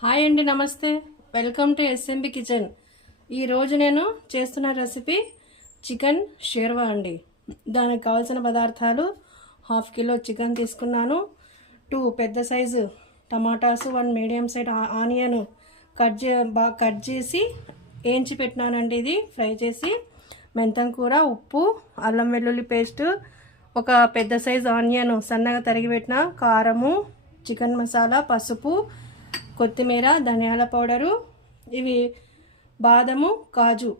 Hi అండి, నమస్తే. Welcome to SMB kitchen. ఈరోజు నేను చేస్తున్న రెసిపీ చికెన్ షేర్వా అండి. దానికి కావాల్సిన పదార్థాలు 1/2 కిలో చికెన్ తీసుకున్నాను, 2 పెద్ద size tomatoes, 1 medium size onion cut చేసి వేయించి పెట్టినానండి. ఇది ఫ్రై చేసి, మెంతం కూర, ఉప్పు, అల్లం వెల్లుల్లి పేస్ట్, ఒక పెద్ద సైజు ఆనియన్ సన్నగా తరిగి పెట్టిన, కారము, చికెన్ మసాలా, పసుపు, కొత్తిమీర, ధనియాల పౌడరు, ఇవి బాదము, కాజు,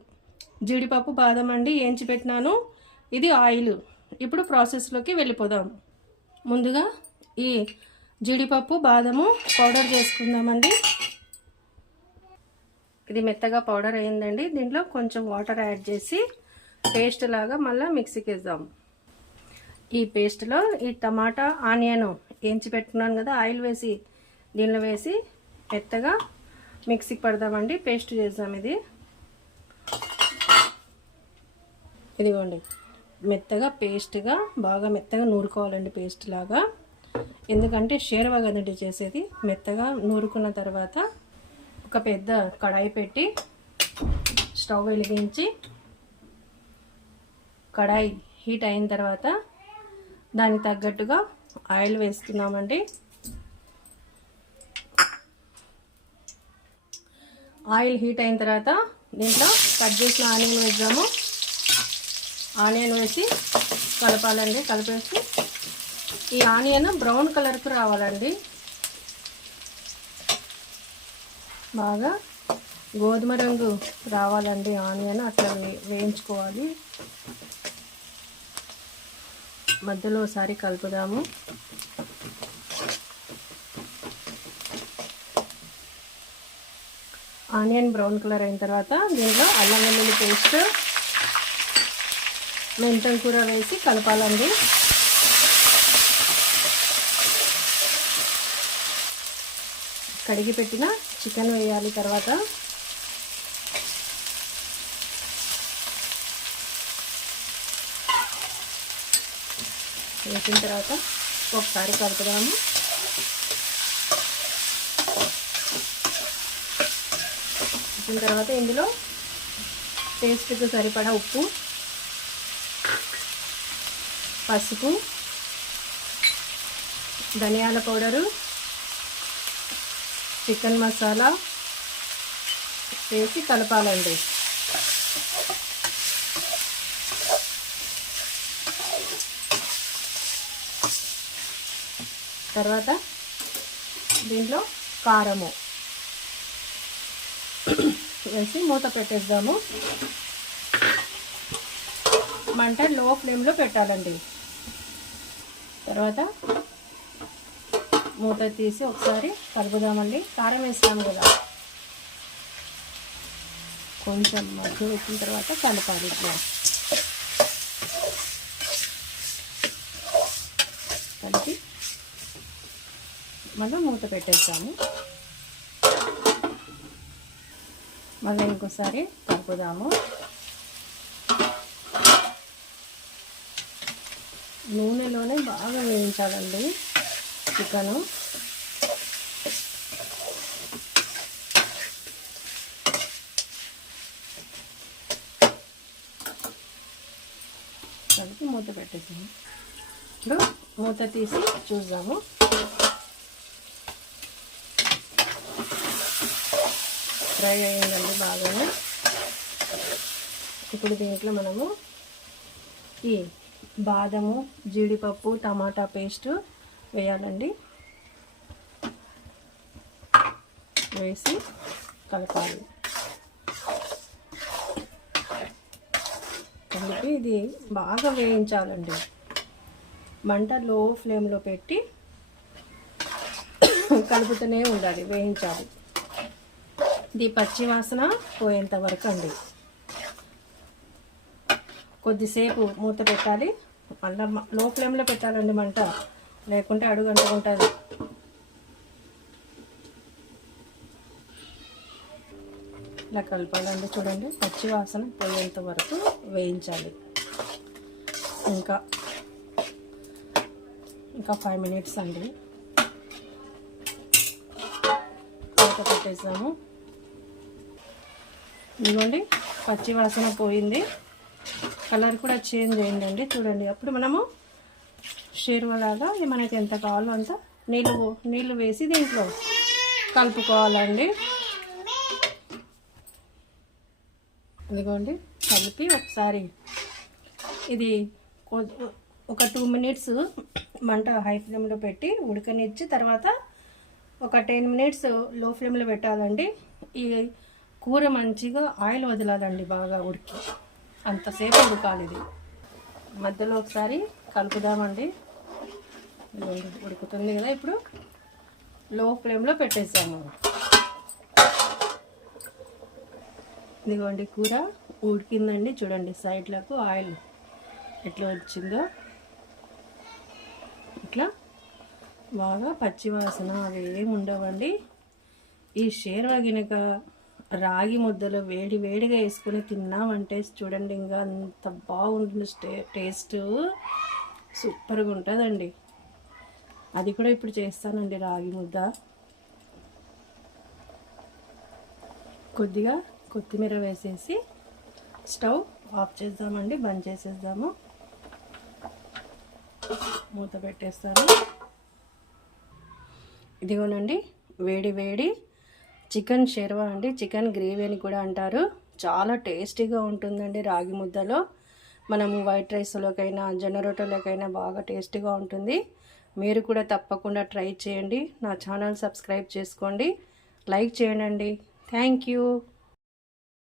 జీడిపప్పు, బాదం అండి వేయించి పెట్టినాను. ఇది ఆయిల్. ఇప్పుడు ప్రాసెస్లోకి వెళ్ళిపోదాం. ముందుగా ఈ జీడిపప్పు, బాదము పౌడర్ చేసుకుందామండి. ఇది మెత్తగా పౌడర్ అయిందండి. దీంట్లో కొంచెం వాటర్ యాడ్ చేసి పేస్ట్ లాగా మళ్ళీ మిక్సీకి వేద్దాం. ఈ పేస్ట్లో ఈ టమాటా, ఆనియన్ వేయించి పెట్టుకున్నాను కదా, ఆయిల్ వేసి దీనిలో వేసి మెత్తగా మిక్సీకి పడదామండి. పేస్ట్ చేద్దాం. ఇదిగోండి, మెత్తగా పేస్ట్గా బాగా మెత్తగా నూరుకోవాలండి, పేస్ట్ లాగా. ఎందుకంటే షేర్వా కదండి చేసేది. మెత్తగా నూరుకున్న తర్వాత ఒక పెద్ద కడాయి పెట్టి స్టవ్ వెలిగించి, కడాయి హీట్ అయిన తర్వాత దానికి తగ్గట్టుగా ఆయిల్ వేసుకున్నామండి. ఆయిల్ హీట్ అయిన తర్వాత దీంట్లో కట్ చేసిన ఆనియన్ వేద్దాము. ఆనియన్ వేసి కలపాలండి. కలిపేసి ఈ ఆనియన్ బ్రౌన్ కలర్కి రావాలండి. బాగా గోధుమ రంగు రావాలండి ఆనియన్, అట్లా వేయించుకోవాలి. మధ్యలో ఒకసారి కలుపుదాము. ఆనియన్ బ్రౌన్ కలర్ అయిన తర్వాత దీంట్లో అల్లం వెల్లుల్లి పేస్ట్, మెంతం కూర వేసి కలపాలండి. కడిగి పెట్టిన చికెన్ వేయాలి. తర్వాత వేసిన తర్వాత ఒకసారి కలుపుదాము. వేసిన తర్వాత ఇందులో టేస్ట్కి సరిపడా ఉప్పు, పసుపు, ధనియాల పౌడరు, చికెన్ మసాలా వేసి కలపాలండి. తర్వాత దీంట్లో కారము వేసి మూత పెట్టేద్దాము. మంట లో ఫ్లేమ్లో పెట్టాలండి. తర్వాత మూత తీసి ఒకసారి కలుపుదామండి. కారం వేస్తాము కదా, కొంచెం మధ్య పెట్టిన తర్వాత కలపాలి. కలిపి మళ్ళీ మూత పెట్టేద్దాము. మళ్ళీ ఇంకోసారి కలుపుదాము. నూనెలోనే బాగా వేయించాలండి చికెను. కలిపి మూత పెట్టేసాము. ఇప్పుడు మూత తీసి చూద్దాము. ఫ్రై అయ్యిందండి బాగానే. ఇప్పుడు దీంట్లో మనము ఈ బాదము, జీడిపప్పు, టమాటా పేస్ట్ వేయాలండి. వేసి కలపాలి. కలిపి ఇది బాగా వేయించాలండి. మంట లో ఫ్లేమ్లో పెట్టి కలుపుతూనే ఉండాలి, వేయించాలి. ఇది పచ్చి వాసన పోయేంత వరకు అండి. కొద్దిసేపు మూత పెట్టాలి. మళ్ళీ లో ఫ్లేమ్లో పెట్టాలండి మంట, లేకుంటే అడుగు అంటుకుంటుంది. ఇలా కలపాలండి. చూడండి, పచ్చి వాసన పోయేంత వరకు వేయించాలి. ఇంకా 5 మినిట్స్ అండి. మూత పెట్టేసాము. ఇదిగోండి పచ్చి వాసన పోయింది, కలర్ కూడా చేంజ్ అయిందండి చూడండి. అప్పుడు మనము షేర్వాలాగా ఇది మనకి ఎంత కావాలో అంత నీళ్ళు వేసి దీంట్లో కలుపుకోవాలండి. ఇదిగోండి కలిపి ఒకసారి ఇది ఒక 2 మినిట్స్ మంట హై ఫ్లేమ్లో పెట్టి ఉడకనిచ్చి తర్వాత ఒక 10 మినిట్స్ లో ఫ్లేమ్లో పెట్టాలండి. ఈ కూర మంచిగా ఆయిల్ వదలాలండి, బాగా ఉడికి అంతసేపు ఉడకాలి. ఇది మధ్యలో ఒకసారి కలుపుదామండి. ఉడుకుతుంది కదా, ఇప్పుడు లో ఫ్లేమ్లో పెట్టేసాము. ఇదిగోండి కూర ఉడికిందండి చూడండి, సైడ్లకు ఆయిల్ ఎట్లా వచ్చిందో. ఇట్లా బాగా పచ్చివాసన అవి ఏమి ఉండవండి. ఈ షేర్వా గినక రాగి ముద్దలో వేడిగా వేసుకొని తిన్నామంటే చూడండి ఇంకా అంత బాగుంటుంది, టేస్ట్ సూపర్గా ఉంటుందండి. అది కూడా ఇప్పుడు చేస్తానండి రాగి ముద్ద. కొద్దిగా కొత్తిమీర వేసేసి స్టవ్ ఆఫ్ చేద్దామండి, బంద్ చేసేద్దాము. మూత పెట్టేస్తాను. ఇదిగోనండి వేడి చికెన్ షేర్వా అండి, చికెన్ గ్రేవీ అని కూడా అంటారు. చాలా టేస్టీగా ఉంటుందండి రాగి ముద్దలో. మనము వైట్ రైస్లోకైనా జొన్న రొట్టెలోకైనా బాగా టేస్టీగా ఉంటుంది. మీరు కూడా తప్పకుండా ట్రై చేయండి. నా ఛానల్ సబ్స్క్రైబ్ చేసుకోండి, లైక్ చేయండి. Thank you.